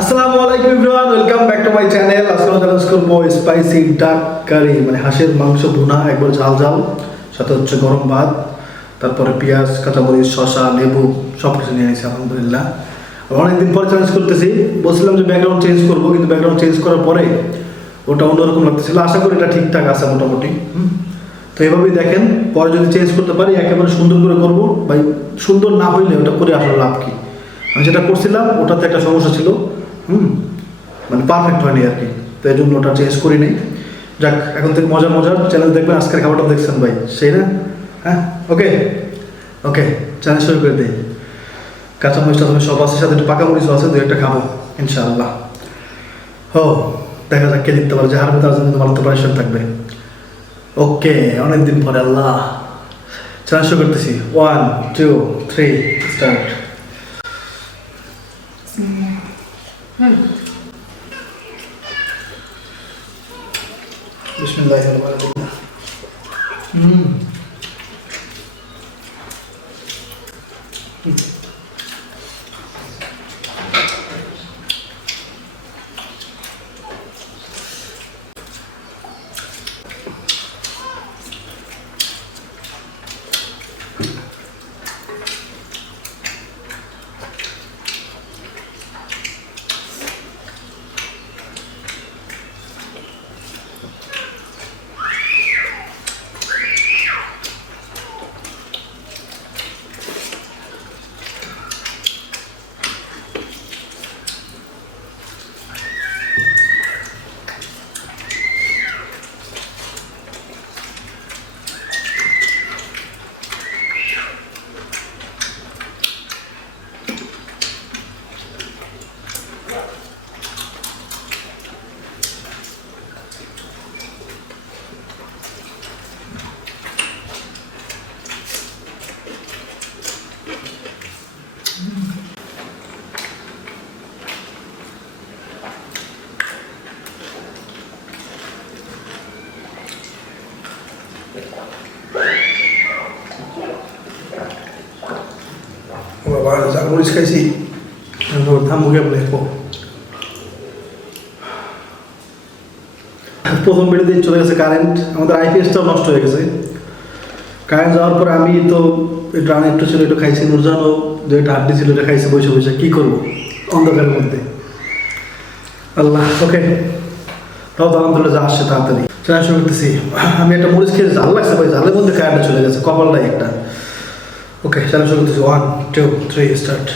আসসালামু আলাইকুম everyone, welcome back to my channel. আজকে আমরা চ্যালেঞ্জ করবো স্পাইসি ডাক কারি, মানে হাঁসের মাংস ভুনা, একবার ঝাল ঝাল, সাথে হচ্ছে গরম ভাত, তারপরে পেঁয়াজ, কাঁচামরিচ, শসা, লেবু সব কিছু নিয়ে নিয়েছি আলহামদুলিল্লাহ। অনেকদিন পর চ্যালেঞ্জ করতেছি, বলছিলাম যে ব্যাকগ্রাউন্ড চেঞ্জ করবো, কিন্তু ব্যাকগ্রাউন্ড চেঞ্জ করার পরে ওটা অন্যরকম লাগতেছিল। আশা করি এটা ঠিকঠাক আছে মোটামুটি। তো এভাবেই দেখেন, পরে যদি চেঞ্জ করতে পারি একেবারে সুন্দর করে করবো। ভাই সুন্দর না হইলে ওটা করে আসলে লাভ কি? আমি যেটা করছিলাম ওটাতে একটা সমস্যা ছিল, মানে পারফেক্ট হয়নি আর কি, তো এই জন্য ওটা চেঞ্জ করি নাই। যাক, এখন থেকে মজার মজার চ্যালেঞ্জ দেখবেন। আজকের খাবারটা দেখছেন ভাই, সেই না? হ্যাঁ, ওকে ওকে, চ্যালেঞ্জ শুরু করে দিই। কাঁচামরিচ টাচামরিচ সব আছে, সাথে একটু পাকা মরিচও আছে, দু একটা খাবো ইনশাআল্লাহ। ও, দেখা যাক কে জিততে পারে, যে হারবে তার জন্য তোমার তো প্রেশার থাকবে। ওকে, অনেকদিন পরে আল্লাহ চ্যালেঞ্জ শুরু করতেছি। 1 2 3 স্টার্ট। বিসমিল্লাহিররহমানিররহিম। বাবা, যা মরিচ খাইছি, থামবো কেমন দেখবো। প্রথম ভিডিওতে চলে গেছে কারেন্ট, আমাদের আইপিএসটাও নষ্ট হয়ে গেছে। কারেন্ট যাওয়ার পরে আমি তো রান একটু ছিল, একটু খাইছি, নুরজানও যে একটা হাড্ডি ছিল এটা খাইছে বসে বসে। কী করবো অন্ধকারের মধ্যে, আল্লাহ। ওকে, তাও তো আলহামদুলিল্লাহ যা আসছে তাড়াতাড়ি চ্যালেঞ্জ শুরু করতেছি। আমি একটা মরিচ খেয়ে ঝাল লাগছে ভাই, ঝালের মধ্যে কারেন্টটা চলে গেছে, কপালটাই একটা। ওকে, চ্যালেঞ্জ শুরু করতেছি। 1 2 3 স্টার্ট।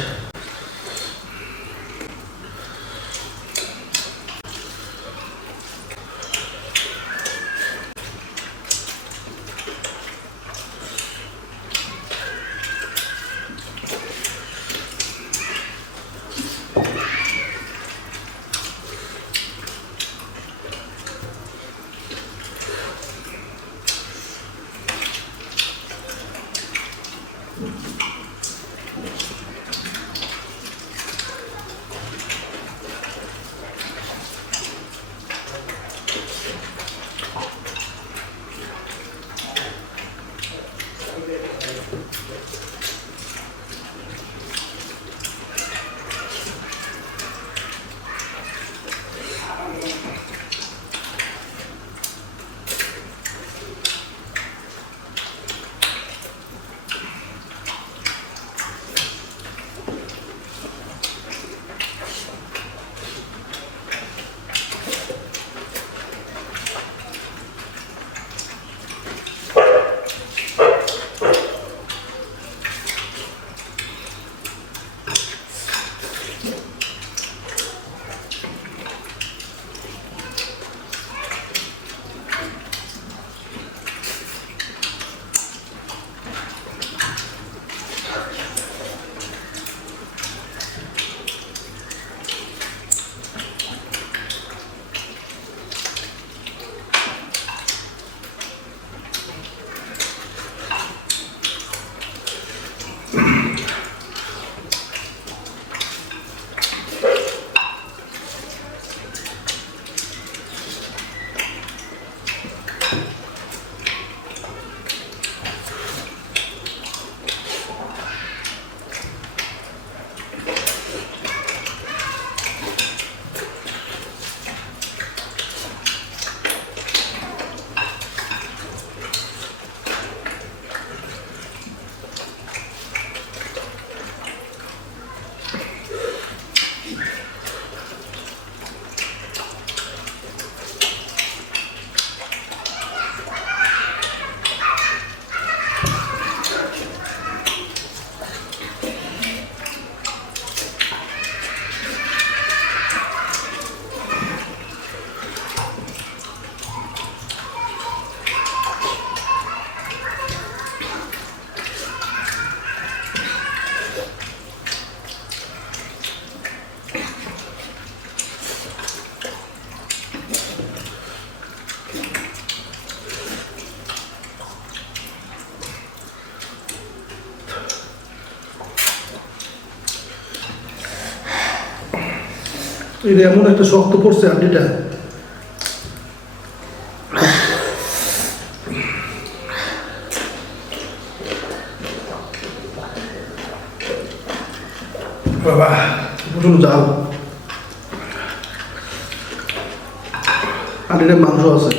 এটা এমন একটা শক্ত পড়ছে হাড্ডিটা। বাবা প্রচুর জাল, হাড্ডিটা মাংস আছে,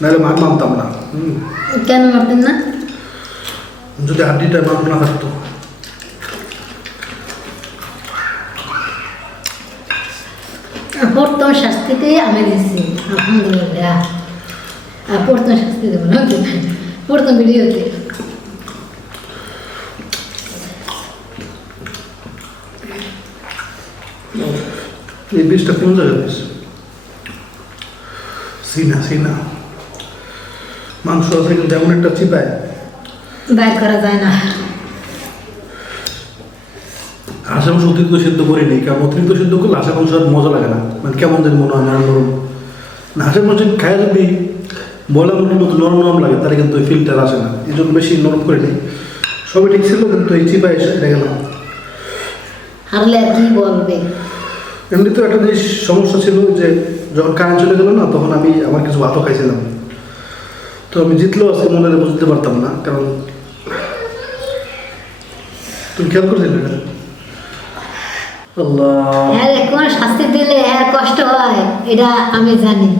নাহলে মাছ মানতাম না। কেন মারতেন না? যদি হাড্ডিটা মাংস না থাকতো। প্রথম শাস্তিতে আমি দিচ্ছি আলহামদুলিল্লাহ। আর প্রথম শাস্তি দেবো না, প্রথম ভিডিওতে। এই বিষটা কোন জায়গায় বিষ? সিনা সিনা মাংস আছে কিন্তু এমন একটা চিপায় বাইর করা যায় না। হাঁসের মাংস অতিরিক্ত সিদ্ধ করিনি, কারণ অতিরিক্ত সিদ্ধ করলে হাঁসের মাংস আর মজা লাগে না, মানে কেমন যেন মনে হয় নরম নরম। না, হাঁসের মাংস খায় যদি বয়লার মুরগির মতো নরম নরম লাগে, তাহলে কিন্তু ওই ফিলটা আসে না, এই জন্য বেশি নরম করিনি। সবই ঠিক ছিল, কিন্তু এই চিপায় এসে এটা গেলাম। হারলে আর কি বলবে? এমনি তো একটা জিনিস সমস্যা ছিল যে যখন কারেন্ট চলে গেল না, তখন আমি আমার কিছু ভাতও খাইছিলাম। তো আমি জিতলেও আজকে মনে বুঝতে পারতাম না, কারণ তুমি খেয়াল করছিলে না। আল্লাহ, হ্যাঁ, কোন শাস্তি দিলে হ্যাঁ কষ্ট হয় এটা আমি জানি।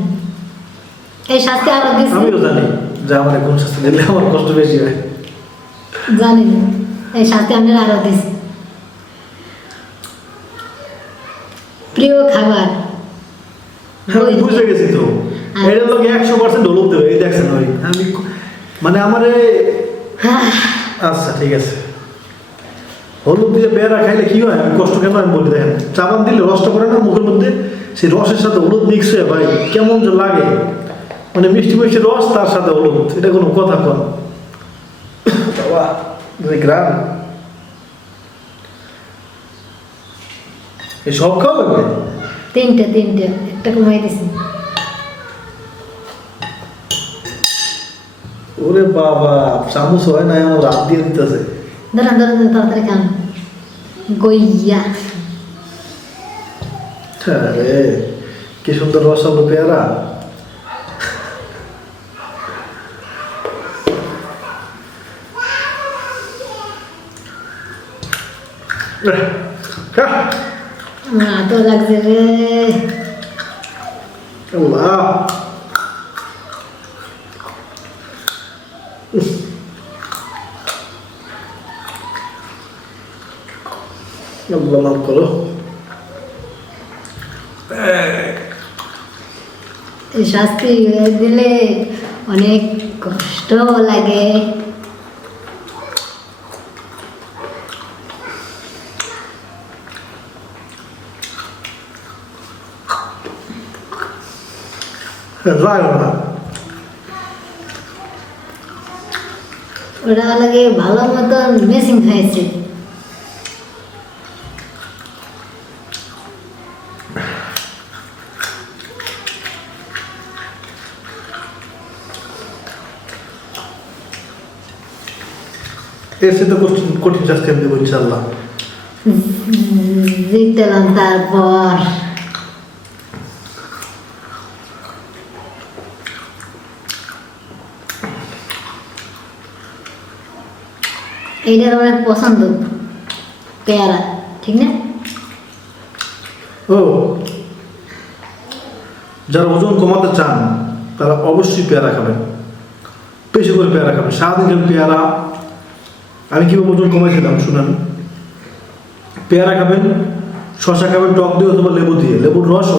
এই শাস্তি আরো দিচ্ছি, আমিও জানি যে আমার কোন শাস্তি দিলে আমার কষ্ট বেশি হয়। জানি না এই শাস্তি আমি আরো দিচ্ছি। প্রিয় খাবার আমি বুঝে গেছি তো, এটার লোক 100% হলুদ দেবে। এই দেখছেন ওই আমি মানে আমারে আচ্ছা ঠিক আছে, হলুদ দিয়ে পেয়ারা খাইলে কি হয়, আমি কষ্ট কেন আমি বলি। দেখেন, চাপান দিলে রসটা পড়ে না মুখের মধ্যে, সেই রসের সাথে হলুদ মিক্স হয়ে ভাই কেমন যে লাগে, মানে মিষ্টি মিষ্টি রস তার সাথে হলুদ, এটা কোনো কথা কন বাবা। গ্রাম এই সব খাওয়া লাগবে। তিনটে একটা কমাই দিছি। ওরে বাবা, চামচ হয় না, আমার রাত দিয়ে দিতেছে। ধরেন তাড়াতাড়ি খান। গইয়া আরে কি সুন্দর রস হলো পেয়ারা। আমার হাতও লাগছে রে। আল্লাহ, আল্লাহ মাফ করো। এই শাস্তি দিলে অনেক কষ্ট লাগে। না ওটা লাগে ভালো মতন মেশিন খাইছে। এসে তো কঠিন শাস্তি আমি দেবো ইনশাল্লাহ। জিতলাম তারপর এইটার অনেক পছন্দ পেয়ারা, ঠিক না? ও, যারা ওজন কমাতে চান তারা অবশ্যই পেয়ারা খাবেন, বেশি করে পেয়ারা খাবেন, সারাদিন খাবেন পেয়ারা। আমি কীভাবে ওজন কমাইছিলাম শুনান। পেয়ারা খাবেন, শশা খাবেন টক দিয়ে অথবা লেবু দিয়ে, লেবুর রস